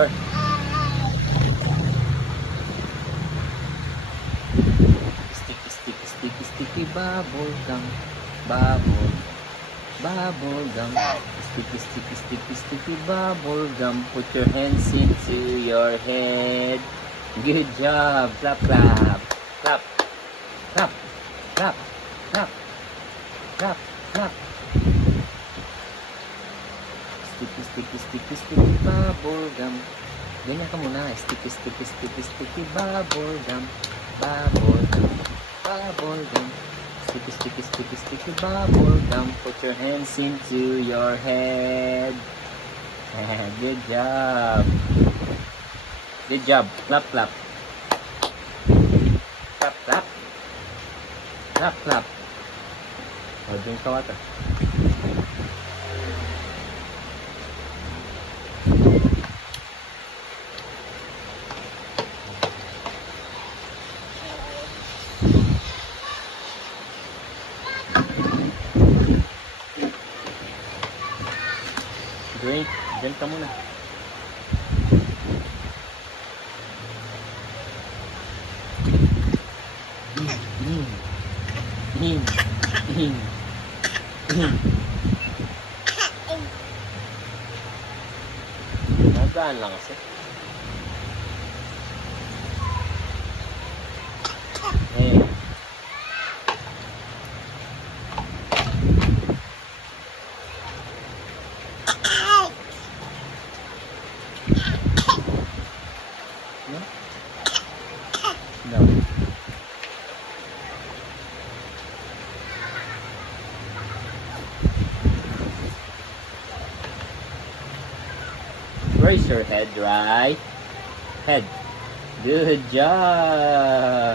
more. Sticky, sticky, sticky, sticky bubble gum. Bubble. Bubble gum. Sticky, sticky, sticky, sticky bubble gum. Put your hands into your head. Good job. Clap, clap. Clap. Clap. Clap. Clap. Clap. Clap. Sticky, sticky, sticky, sticky bubble gum. Ganyan ka muna. Sticky, sticky, sticky, sticky bubble gum. Bubble gum. Bubble gum. Sticky, sticky, sticky, sticky bubble gum. Put your hands into your head. Good job. Good job. Clap, clap. Clap, clap. Clap, clap. O, drink ka water. Drink. Drink ka muna. Nagaan lang kasi. Hey. No? No. Raise your head, right? Head. Good job.